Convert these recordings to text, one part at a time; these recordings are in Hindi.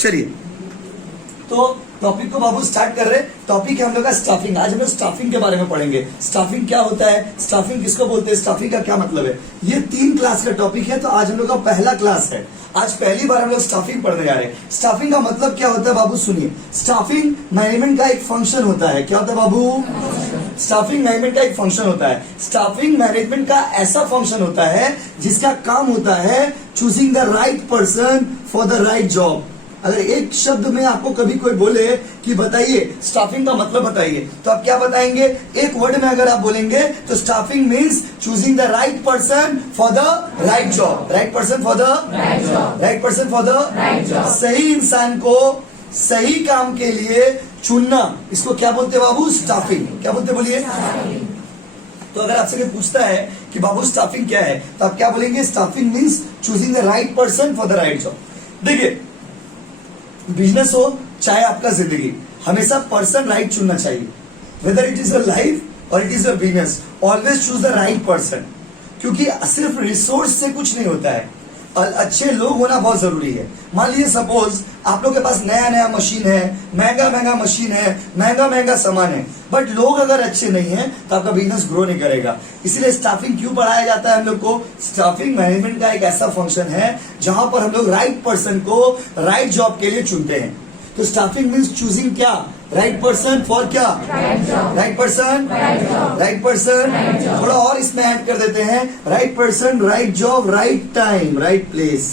चलिए तो टॉपिक को बाबू स्टार्ट कर रहे हैं। टॉपिक है हम लोग का स्टाफिंग। आज हम लोग स्टाफिंग के बारे में पढ़ेंगे। स्टाफिंग क्या होता है, स्टाफिंग किसको बोलते हैं, स्टाफिंग का क्या मतलब है। ये 3 क्लास का टॉपिक है। तो आज हम लोग का पहला क्लास है। आज पहली बार हम लोग स्टाफिंग पढ़ने जा रहे हैं। स्टाफिंग का मतलब क्या होता है बाबू सुनिए। स्टाफिंग मैनेजमेंट का एक फंक्शन होता है। क्या होता है बाबू, स्टाफिंग मैनेजमेंट का एक फंक्शन होता है। स्टाफिंग मैनेजमेंट का ऐसा फंक्शन होता है जिसका काम होता है choosing the right person for the right job. अगर एक शब्द में आपको कभी कोई बोले कि बताइए स्टाफिंग का मतलब बताइए, तो आप क्या बताएंगे। एक वर्ड में अगर आप बोलेंगे तो staffing means choosing the right person for the right job. Right person for the right person for the सही इंसान को सही काम के लिए चुनना, इसको क्या बोलते हैं बाबू, स्टाफिंग। क्या बोलते बोलिए। तो अगर आपसे कोई पूछता है कि बाबू स्टाफिंग क्या है, तो आप क्या बोलेंगे, staffing means choosing the right person for the right job. देखिए बिजनेस हो चाहे आपका जिंदगी, हमेशा पर्सन राइट चुनना चाहिए। Whether it is your life और it is your business, always choose the right person. क्योंकि सिर्फ रिसोर्स से कुछ नहीं होता है, अच्छे लोग होना बहुत जरूरी है। मान लीजिए सपोज आप लोग के पास नया नया मशीन है, महंगा मशीन है, महंगा सामान है, बट लोग अगर अच्छे नहीं है तो आपका बिजनेस ग्रो नहीं करेगा। इसलिए स्टाफिंग क्यों पढ़ाया जाता है हम लोग को। स्टाफिंग मैनेजमेंट का एक ऐसा फंक्शन है जहां पर हम लोग राइट पर्सन को राइट जॉब के लिए चुनते हैं। तो स्टाफिंग मीन्स चूजिंग क्या, राइट पर्सन फॉर क्या, राइट पर्सन राइट पर्सन। थोड़ा और इसमें ऐड कर देते हैं, right person right job right time right place.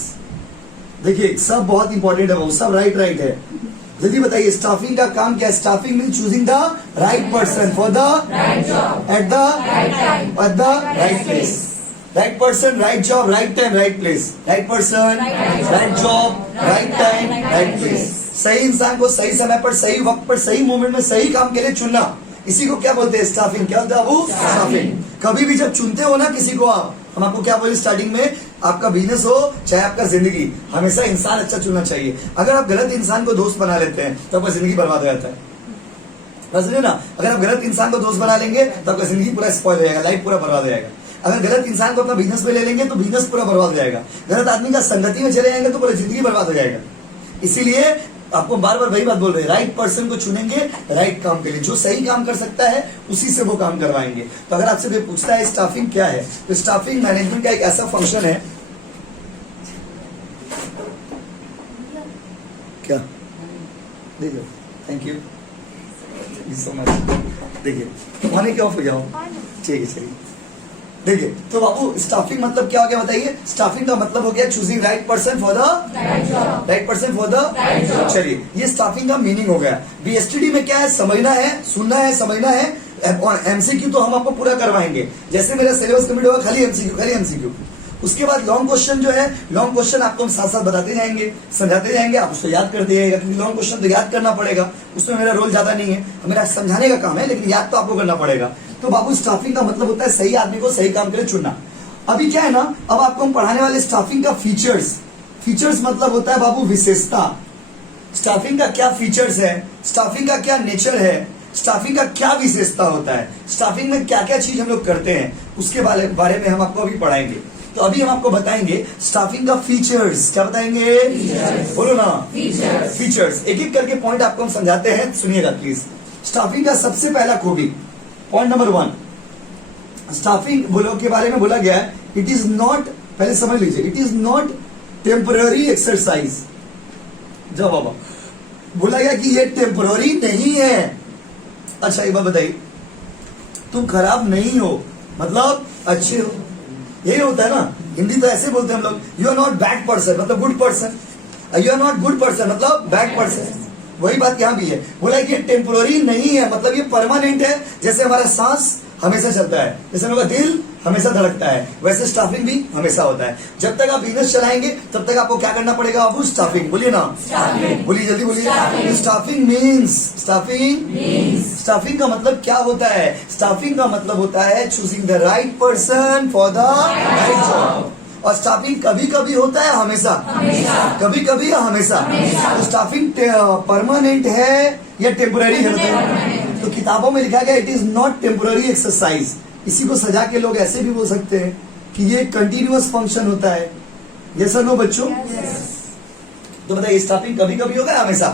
देखिए सब बहुत इंपॉर्टेंट है, वो सब राइट है। जल्दी बताइए स्टाफिंग का काम क्या है। Staffing means choosing the right person for the at the right place. Right person right job right time right place. Right person right job right time right place. सही इंसान को सही समय पर सही वक्त पर सही मोमेंट में सही काम के लिए चुनना, इसी को क्या बोलते हैं, स्टाफिंग। क्या होता है बाबू, स्टाफिंग। कभी भी जब चुनते हो ना किसी को आप, हम आपको क्या बोले स्टार्टिंग में, आपका बिजनेस हो चाहे आपका जिंदगी, हमेशा इंसान अच्छा चुनना चाहिए। अगर आप गलत इंसान को दोस्त बना लेते हैं तो आपका जिंदगी बर्बाद हो जाता है। समझे ना। अगर आप गलत इंसान को दोस्त बना लेंगे तो आपका जिंदगी पूरा स्पॉइल हो जाएगा, लाइफ पूरा बर्बाद हो जाएगा। अगर गलत इंसान को अपना बिजनेस में ले लेंगे तो बिजनेस पूरा बर्बाद हो जाएगा। गलत आदमी का संगति में चले जाएंगे तो पूरी जिंदगी बर्बाद हो जाएगा। इसीलिए आपको बार बार वही बात बोल रहे हैं, राइट पर्सन को चुनेंगे राइट काम के लिए। जो सही काम कर सकता है उसी से वो काम करवाएंगे। तो अगर आपसे कोई पूछता है स्टाफिंग क्या है, तो स्टाफिंग मैनेजमेंट का एक ऐसा फंक्शन है। क्या देखिए, थैंक यू सो मच। देखिए पानी क्या ऑफ हो जाओ, ठीक है चलिए। देखिए तो बाबू स्टाफिंग मतलब क्या हो गया बताइए। स्टाफिंग का मतलब हो गया choosing right person for the right person for the चलिए ये स्टाफिंग का मीनिंग हो गया। बीएसटीडी में क्या है, समझना है, सुनना है, समझना है। एमसीक्यू तो हम आपको पूरा करवाएंगे, जैसे मेरा सिलेबस कंप्लीट होगा खाली एमसीक्यू। उसके बाद लॉन्ग क्वेश्चन जो है, लॉन्ग क्वेश्चन आपको हम साथ साथ बताते जाएंगे, समझाते जाएंगे, आप उसको याद करते जाइएगा। क्योंकि लॉन्ग क्वेश्चन तो याद करना पड़ेगा, उसमें मेरा रोल ज्यादा नहीं है, मेरा समझाने का काम है, लेकिन याद तो आपको करना पड़ेगा। तो बाबू स्टाफिंग का मतलब होता है सही आदमी को सही काम के लिए चुनना। अभी क्या है ना, अब आपको हम पढ़ाने वाले स्टाफिंग का फीचर्स मतलब होता है बाबू विशेषता। स्टाफिंग का क्या फीचर्स है, स्टाफिंग का क्या नेचर है, स्टाफिंग का क्या विशेषता होता है, स्टाफिंग में क्या क्या चीज हम लोग करते हैं, उसके बारे में हम आपको अभी पढ़ाएंगे। तो अभी हम आपको बताएंगे स्टाफिंग का फीचर्स। क्या बताएंगे, बोलो ना, फीचर्स। एक एक करके पॉइंट आपको हम समझाते हैं, सुनिएगा प्लीज। स्टाफिंग का सबसे पहला खूबी, पॉइंट नंबर 1, स्टाफिंग बोलो के बारे में बोला गया है, इट इज नॉट, पहले समझ लीजिए, it is not temporary exercise. जब बाबा बोला गया कि ये टेम्पररी नहीं है। अच्छा एक बात बताइए, तुम खराब नहीं हो मतलब अच्छे हो, यही होता है ना। हिंदी तो ऐसे बोलते हैं हम लोग, you are not bad person मतलब good person, you are not good person मतलब बैड पर्सन। वही बात यहाँ भी है, बोला कि ये टेम्पोररी नहीं है मतलब ये परमानेंट है। जैसे हमारा सांस हमेशा चलता है, जैसे हमारा दिल हमेशा धड़कता है, वैसे स्टाफिंग भी हमेशा होता है। जब तक आप बिजनेस चलाएंगे तब तक आपको क्या करना पड़ेगा बाबू, स्टाफिंग। बोलिए ना, बोलिए जल्दी बोलिए। स्टाफिंग मीन्स, स्टाफिंग का मतलब क्या होता है, स्टाफिंग का मतलब होता है choosing the right person for the right job. और स्टाफिंग कभी कभी होता है, हमेशा कभी कभी या हमेशा। तो स्टाफिंग परमानेंट है या टेम्पोररी है बताइए। तो किताबों में लिखा गया it is not temporary exercise. इसी को सजा के लोग ऐसे भी बोल सकते हैं कि ये कंटिन्यूअस फंक्शन होता है। ये सर नो बच्चों, तो बताइए स्टाफिंग कभी कभी होगा या हमेशा?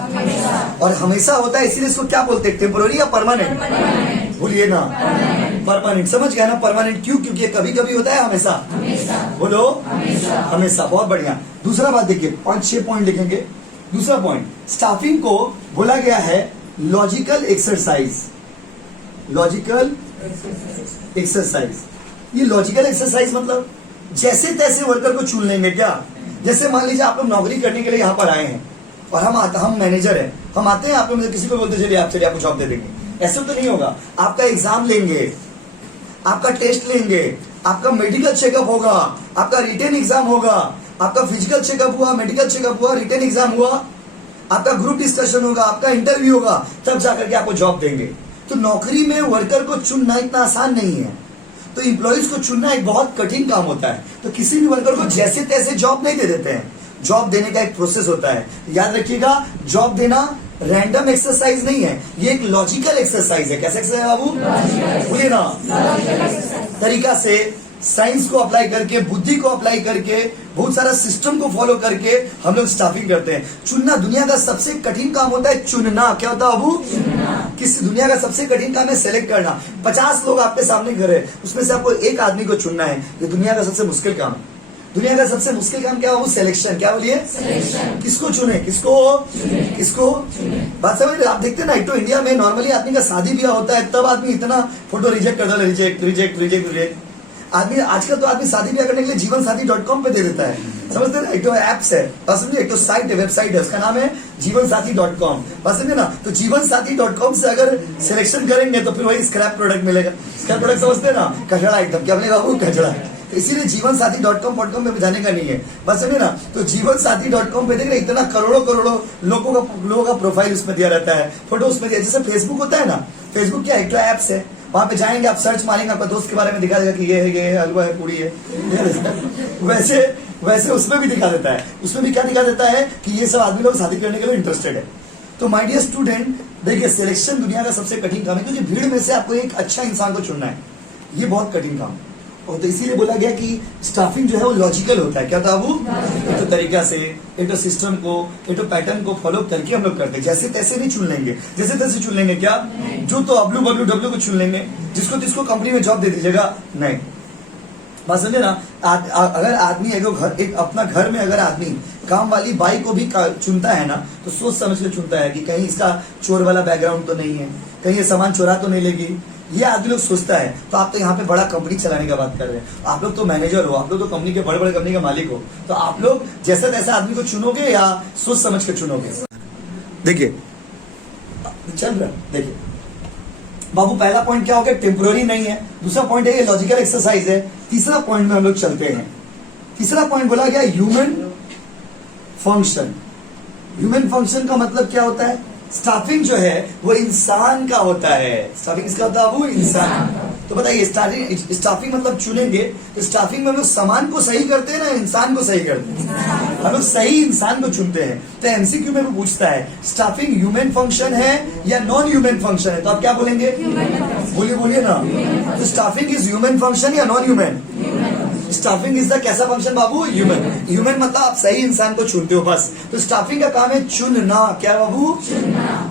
और हमेशा होता है, इसीलिए इसको क्या बोलते हैं, टेम्पोररी या परमानेंट? बोलिए ना, परमानेंट। समझ गया ना परमानेंट क्यों? क्योंकि कभी कभी होता है, हमेशा? बोलो हमेशा। बहुत बढ़िया। दूसरा बात देखिए, 5-6 पॉइंट लिखेंगे। दूसरा पॉइंट, स्टाफिंग को बोला गया है लॉजिकल एक्सरसाइज। लॉजिकल एक्सरसाइज, ये लॉजिकल एक्सरसाइज मतलब जैसे तैसे वर्कर को चुन लेंगे क्या? जैसे मान लीजिए आप लोग नौकरी करने के लिए यहाँ पर आए हैं और हम मैनेजर हैं, हम आते हैं, आप लोग किसी को बोलते चलिए आपको जॉब दे देंगे, ऐसे तो नहीं होगा। आपका एग्जाम लेंगे, आपका टेस्ट लेंगे, आपका मेडिकल चेकअप होगा, आपका रिटन एग्जाम होगा, आपका फिजिकल चेकअप हुआ, मेडिकल चेकअप हुआ, रिटन एग्जाम हुआ, आपका ग्रुप डिस्कशन होगा, आपका इंटरव्यू होगा, तब जाकर के आपको जॉब देंगे। तो नौकरी में वर्कर को चुनना इतना आसान नहीं है, तो इम्प्लॉइज को चुनना एक बहुत कठिन काम होता है। तो किसी भी वर्कर को जैसे तैसे जॉब नहीं दे देते हैं, जॉब देने का एक प्रोसेस होता है। याद रखिएगा, जॉब देना रैंडम एक्सरसाइज नहीं है, ये एक लॉजिकल एक्सरसाइज है। कैसे एक्सरसाइज है बाबू? बोलिए ना, तरीका से, साइंस को अप्लाई करके, बुद्धि को अप्लाई करके, बहुत सारा सिस्टम को फॉलो करके हम लोग स्टाफिंग करते हैं। चुनना दुनिया का सबसे कठिन काम होता है, चुनना। क्या होता है बाबू? किसी दुनिया का सबसे कठिन काम है सेलेक्ट करना। 50 लोग आपके सामने खड़े, उसमें से आपको एक आदमी को चुनना है, ये दुनिया का सबसे मुश्किल काम है। दुनिया का सबसे मुश्किल काम क्या है बाबू? सिलेक्शन। क्या बोलिए? किसको चुने, किसको बात समझ रहे? आप देखते हैं ना, एक तो इंडिया में नॉर्मली आदमी का शादी ब्याह होता है, तब आदमी इतना फोटो रिजेक्ट करता है, रिजेक्ट। आदमी आजकल तो आदमी शादी ब्याह करने के लिए जीवनसाथी.com पे दे देता है। समझते हैं ना, एक तो एप्स है, समझिए, एक तो साइट है, वेबसाइट है, उसका नाम है जीवनसाथी.com। समझे ना, तो जीवनसाथी.com से अगर सिलेक्शन करेंगे तो फिर वही स्क्रैप प्रोडक्ट मिलेगा। स्क्रैप प्रोडक्ट समझते हैं ना, कचड़ा एकदम। क्या बनेगा बाबू? कचड़ा। तो इसीलिए जीवनसाथी.com पे जाने का नहीं है, बस समझे ना। तो जीवनसाथी.com पे देख रहे, इतना करोड़ों लोगों का प्रोफाइल उसमें दिया रहता है, फोटो उसमें दिया। जैसे फेसबुक होता है ना, फेसबुक क्या एक तो एप्स है, वहां पे जाएंगे, आप सर्च मारेंगे, आपका दोस्त के बारे में दिखा देगा कि ये है, हलवा है, पूरी है। वैसे उसमें भी दिखा देता है। उसमें भी क्या दिखा देता है कि ये सब आदमी लोग शादी करने के लिए इंटरेस्टेड है। तो माय डियर स्टूडेंट, देखिए, सिलेक्शन दुनिया का सबसे कठिन काम है, क्योंकि भीड़ में से आपको एक अच्छा इंसान को चुनना है, ये बहुत कठिन काम है। और तो इसीलिए बोला गया कि स्टाफिंग जो है वो लॉजिकल होता है। क्या था वो? एक तो तरीका से, एक तो सिस्टम को, एक तो पैटर्न को फॉलो करके हम लोग करते हैं। जैसे तैसे नहीं चुन लेंगे, जैसे तैसे चुन लेंगे क्या? जो तो डब्ल्यू को चुन लेंगे, जिसको कंपनी में जॉब दे दीजिएगा, नहीं। बात समझे ना। अगर आदमी एक अपना घर में अगर आदमी काम वाली बाई को भी चुनता है ना, तो सोच समझ के चुनता है कि कहीं इसका चोर वाला बैकग्राउंड तो नहीं है, कहीं ये सामान चोरा तो नहीं लेगी, ये आदमी लोग सोचता है। तो आप तो यहाँ पे बड़ा कंपनी चलाने का बात कर रहे हैं, आप लोग तो मैनेजर हो, आप लोग तो कंपनी के बड़े कंपनी के मालिक हो, तो आप लोग जैसा तैसा आदमी को चुनोगे या सोच समझ के चुनोगे? देखिए चल रहा, देखिए बाबू, पहला पॉइंट क्या हो गया? टेम्पोररी नहीं है। दूसरा पॉइंट है ये लॉजिकल एक्सरसाइज है। तीसरा पॉइंट में हम लोग चलते हैं। तीसरा पॉइंट बोला गया ह्यूमन फंक्शन। ह्यूमन फंक्शन का मतलब क्या होता है? स्टाफिंग जो है वो इंसान का होता है। स्टाफिंग किसका होता है? वो इंसान। तो बताइए, स्टाफिंग मतलब चुनेंगे, तो स्टाफिंग में हम लोग सामान को सही करते हैं ना इंसान को सही करते हैं? हम लोग सही इंसान को चुनते हैं। तो एमसीक्यू में भी पूछता है स्टाफिंग ह्यूमन फंक्शन है या नॉन ह्यूमन फंक्शन है, तो आप क्या बोलेंगे? बोलिए ना। तो स्टाफिंग इज ह्यूमन फंक्शन या non human? Staffing is the कैसा फंक्शन बाबू? ह्यूमन। ह्यूमन मतलब आप सही इंसान को चुनते हो, बस। तो स्टाफिंग का काम है चुनना। क्या बाबू?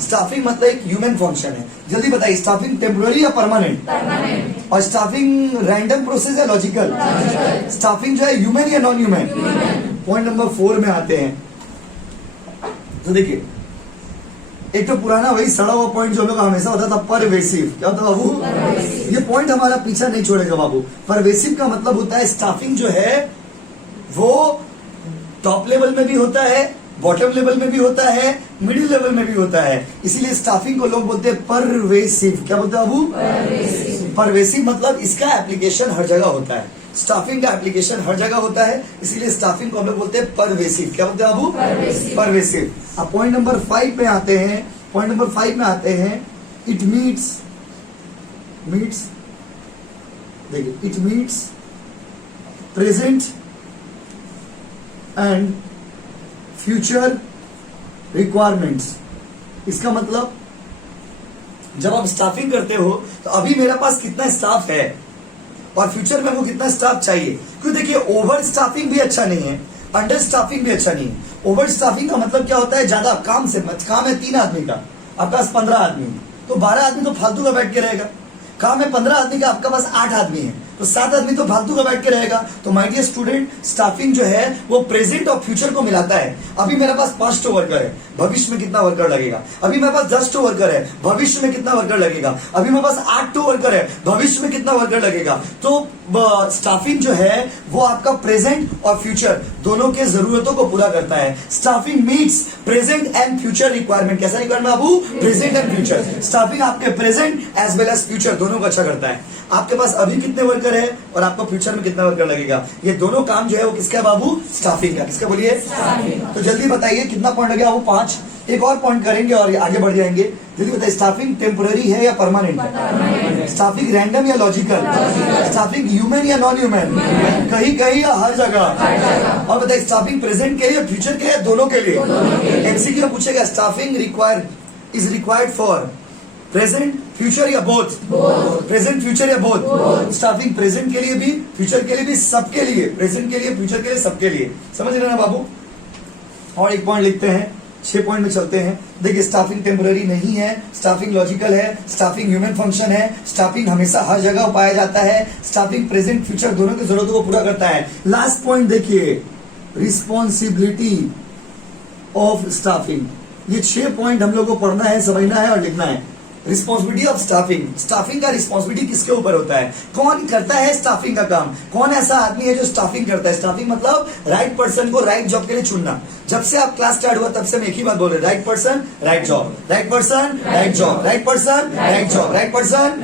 स्टाफिंग मतलब एक ह्यूमन फंक्शन है। जल्दी बताइए, स्टाफिंग टेम्पोररी या परमानेंट? और स्टाफिंग रैंडम प्रोसेस या लॉजिकल? स्टाफिंग जो है ह्यूमन या नॉन ह्यूमन? पॉइंट नंबर 4 में आते हैं। तो देखिए, एक तो पुराना वही सड़ा हुआ पॉइंट जो हम लोग का हमेशा होता था, परवेसिव। क्या होता बाबू? ये पॉइंट हमारा पीछा नहीं छोड़ेगा बाबू। परवेसिव का मतलब होता है स्टाफिंग जो है वो टॉप लेवल में भी होता है, बॉटम लेवल में भी होता है, मिडिल लेवल में भी होता है। इसीलिए स्टाफिंग को लोग बोलते हैं परवेसिव। क्या बोलते हैं बाबू? परवेसिव मतलब इसका एप्लीकेशन हर जगह होता है। स्टाफिंग का एप्लीकेशन हर जगह होता है, इसीलिए स्टाफिंग को हम लोग बोलते हैं परवेसिव। क्या बोलते हैं बाबू? परवेसिव। अब पॉइंट नंबर 5 पे आते हैं। पॉइंट नंबर 5 में आते हैं, इट मीट्स देखिए, it meets present and future requirements. इसका मतलब जब आप स्टाफिंग करते हो तो अभी मेरे पास कितना स्टाफ है और फ्यूचर में वो कितना स्टाफ चाहिए। क्योंकि देखिए, ओवर स्टाफिंग भी अच्छा नहीं है अंडर स्टाफिंग भी अच्छा नहीं है। ओवर स्टाफिंग का मतलब क्या होता है, ज्यादा काम से काम है 3 आदमी का, आपके पास 15 आदमी, तो 12 आदमी तो फालतू का बैठ के रहेगा। काम है 15 आदमी का, आपका पास 8 आदमी है, तो 7 आदमी तो फालतू का बैठ के रहेगा। तो माय डियर स्टूडेंट, स्टाफिंग जो है वो प्रेजेंट और फ्यूचर को मिलाता है। अभी मेरे पास 5 वर्कर है, भविष्य में कितना वर्कर लगेगा। अभी मेरे पास 10 वर्कर है, भविष्य में कितना वर्कर लगेगा। अभी मेरे पास 8 वर्कर है, भविष्य में कितना वर्कर लगेगा। तो स्टाफिंग जो है वो आपका प्रेजेंट और फ्यूचर दोनों के जरूरतों को पूरा करता है। Staffing meets present and future requirement. कैसा रिक्वायरमेंट बाबू, प्रेजेंट एंड फ्यूचर। स्टाफिंग आपके present as well as future दोनों को अच्छा करता है। आपके पास अभी कितने वर्कर है और आपको फ्यूचर में कितना वर्कर लगेगा, ये दोनों काम जो है वो किसका है बाबू, स्टाफिंग का। किसका बोलिए, तो जल्दी बताइए कितना पॉइंट हो गया, वो 5। एक और पॉइंट करेंगे और आगे बढ़ जाएंगे। जल्दी बताइए, स्टाफिंग टेम्पररी है या परमानेंट है? स्टाफिंग रैंडम या लॉजिकल? स्टाफिंग ह्यूमन या नॉन ह्यूमन? कहीं कहीं या हर जगह? और बताइए, स्टाफिंग प्रेजेंट के लिए, फ्यूचर के लिए, दोनों के लिए? एमसीक्यू में पूछेगा, staffing is required for present future या बोथ? प्रेजेंट फ्यूचर या बोथ? स्टाफिंग प्रेजेंट के लिए भी, फ्यूचर के लिए भी, सबके लिए, प्रेजेंट के लिए, फ्यूचर के लिए, सबके लिए। समझ रहे ना बाबू? और एक पॉइंट लिखते हैं, 6 पॉइंट में चलते हैं। देखिए, स्टाफिंग टेम्पररी नहीं है, स्टाफिंग लॉजिकल है, स्टाफिंग ह्यूमन फंक्शन है, स्टाफिंग हमेशा हर जगह पाया जाता है, स्टाफिंग प्रेजेंट फ्यूचर दोनों की जरूरतों को पूरा करता है। लास्ट पॉइंट देखिए, रिस्पॉन्सिबिलिटी ऑफ स्टाफिंग। ये 6 पॉइंट हम लोग को पढ़ना है, समझना है और लिखना है। Responsibility of staffing. स्टाफिंग का रिस्पॉन्सिबिलिटी किसके ऊपर होता है, कौन करता है स्टाफिंग का काम, कौन ऐसा आदमी है जो स्टाफिंग करता है। स्टाफिंग मतलब राइट पर्सन को राइट जॉब के लिए चुनना। जब से आप क्लास स्टार्ट हुआ तब से हम एक ही बात बोल रहे हैं, right person right job, right person right job, right person right job, right person.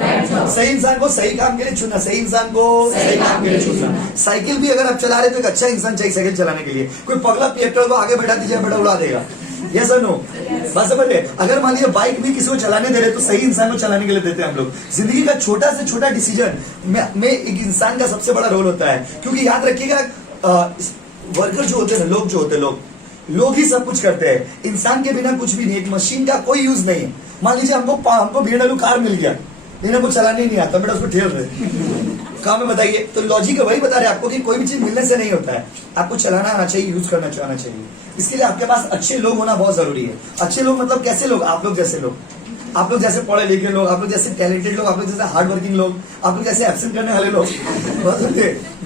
सही इंसान को सही काम के लिए चुनना, सही इंसान को सही काम के लिए चुनना। साइकिल भी अगर आप चला रहे तो एक अच्छा इंसान चाहिए साइकिल चलाने के लिए। कोई पगला पेट्रोल को आगे बैठा दीजिए, बेटा उड़ा देगा। यस और नो? बस समझ रहे। अगर मान लीजिए बाइक भी किसी को चलाने दे रहे तो सही इंसान को चलाने के लिए देते हैं हम लोग। जिंदगी का छोटा से छोटा डिसीजन में एक इंसान का सबसे बड़ा रोल होता है। क्योंकि याद रखिएगा, वर्कर जो होते हैं, लोग जो होते हैं, लोग ही सब कुछ करते हैं। इंसान के बिना कुछ भी नहीं, एक मशीन का कोई यूज नहीं है। मान लीजिए हमको BMW कार मिल गया, लेकिन हमको चलाने नहीं आता, बेटा उसको ठेल रहे काम में। बताइए, तो लॉजिक वही बता रहे आपको कि कोई भी चीज मिलने से नहीं होता है, आपको चलाना आना चाहिए, यूज करना आना चाहिए। इसके लिए आपके पास अच्छे लोग होना बहुत जरूरी है। अच्छे लोग मतलब कैसे लोग, आप लोग जैसे लोग, आप लोग जैसे पढ़े लिखे लोग, आप लोग जैसे टैलेंटेड लोग, आप लोग जैसे हार्ड वर्किंग लोग, आप लोग जैसे एब्सेंट करने वाले लोग।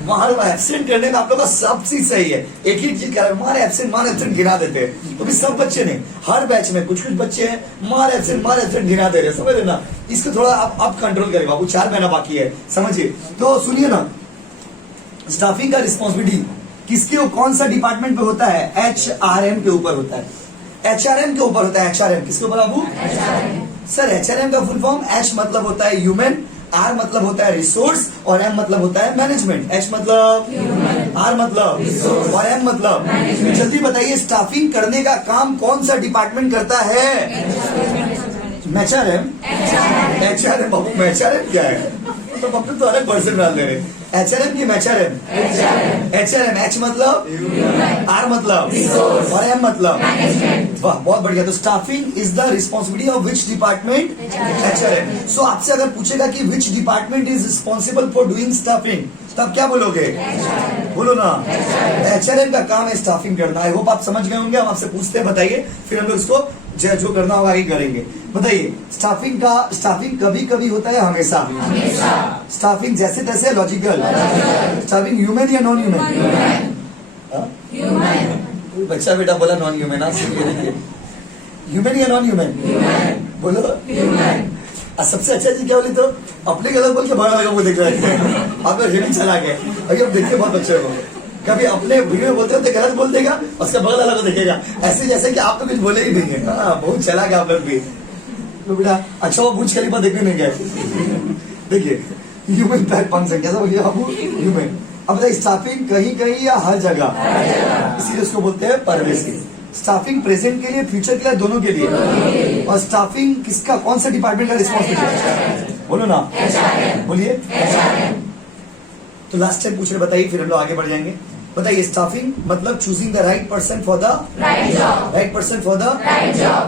वहां एब्सेंट करने में आप लोग का सब चीज सही है। एक ही चीज कर मार एब्सेंट गिना देते हैं। तो भी सब बच्चे नहीं, हर बैच में कुछ बच्चे हैं मार एब्सेंट गिना दे रहे, समझ रहे ना? इसको थोड़ा आप कंट्रोल करें बाबू, 4 महीना बाकी है, समझिए। तो सुनिए ना, स्टाफिंग का रिस्पॉन्सिबिलिटी किसके, कौन सा डिपार्टमेंट पे होता है? HRM के ऊपर होता है। HRM के ऊपर होता है। HRM किसके ऊपर बाबू? सर HRM का फुल फॉर्म, H मतलब होता है ह्यूमन, R मतलब होता है रिसोर्स और M मतलब होता है मैनेजमेंट। H मतलब R मतलब और M मतलब। जल्दी बताइए, स्टाफिंग करने का काम कौन सा डिपार्टमेंट करता है? HRM बाबू, HRM क्या है? तो अपने तो अलग पर्सन डाल दे रहे। HRM की HRM, H मतलब R मतलब और M मतलब। वाह, बहुत बढ़िया। तो staffing is the responsibility of which department? HRM। सो आपसे अगर पूछेगा कि which department is responsible for doing staffing, तब क्या बोलोगे? बोलो ना, HRM का काम है स्टाफिंग करना। आई होप आप समझ गए होंगे। हम आपसे पूछते हैं, बताइए, फिर हम लोग इसको जो करना होगा आगे करेंगे। बताइए, स्टाफिंग कभी कभी होता है, हमेशा? स्टाफिंग जैसे तैसे, लॉजिकल? स्टाफिंग ह्यूमन या नॉन ह्यूमन? बच्चा बेटा बोला नॉन ह्यूमन। आप देखिए, ह्यूमन या नॉन ह्यूमन? बोलो सबसे अच्छा चीज क्या बोली? तो अपने गलत बोल के बड़ा लगा वो देख रहे हैं आप लोग हेवी चला गए। अभी अब देखिए बहुत अच्छे को, कभी अपने वीडियो बोलते हो तो गलत बोल देगा, उसका बगल वाला को देखेगा ऐसे जैसे कि आप तो कुछ बोले ही नहीं है। बहुत चला गया आप लोग भी। तो बेटा अच्छा वो बुर्ज खलीफा देखने नहीं गए। देखिए ह्यूमन पैर फंक्शन कैसा बोलिए बाबू? ह्यूमन। अब बताइए, स्टाफिंग कहीं कहीं या हर जगह, इसीलिए उसको बोलते हैं परवेसिव। स्टाफिंग प्रेजेंट के लिए, फ्यूचर के लिए, दोनों के लिए। और स्टाफिंग किसका, कौन सा डिपार्टमेंट का रिस्पॉन्सिबिलिटी? बोलो ना, बोलिए। तो लास्ट टाइम पूछ रहे, बताइए, फिर हम लोग आगे बढ़ जाएंगे। बताइए, स्टाफिंग मतलब choosing the right person for the right person for the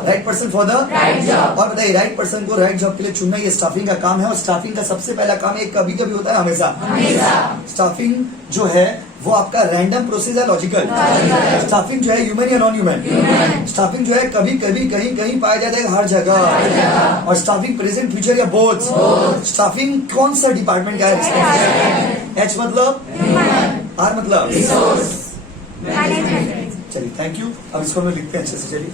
right person for the और बताइए, राइट पर्सन को राइट जॉब के लिए चुनना, ये स्टाफिंग का काम है। और स्टाफिंग का सबसे पहला काम है, कभी कभी होता है, हमेशा। स्टाफिंग जो है वो आपका रैंडम प्रोसेस है, लॉजिकल। स्टाफिंग जो है ह्यूमन या नॉन ह्यूमन? स्टाफिंग जो है कभी कभी कहीं कहीं पाया जाता है, हर जगह। और स्टाफिंग प्रेजेंट फ्यूचर या बोथ? स्टाफिंग कौन सा डिपार्टमेंट का है? एच मतलब, आर मतलब। चलिए थैंक यू। अब इसको हम लिखते हैं अच्छे से, चलिए।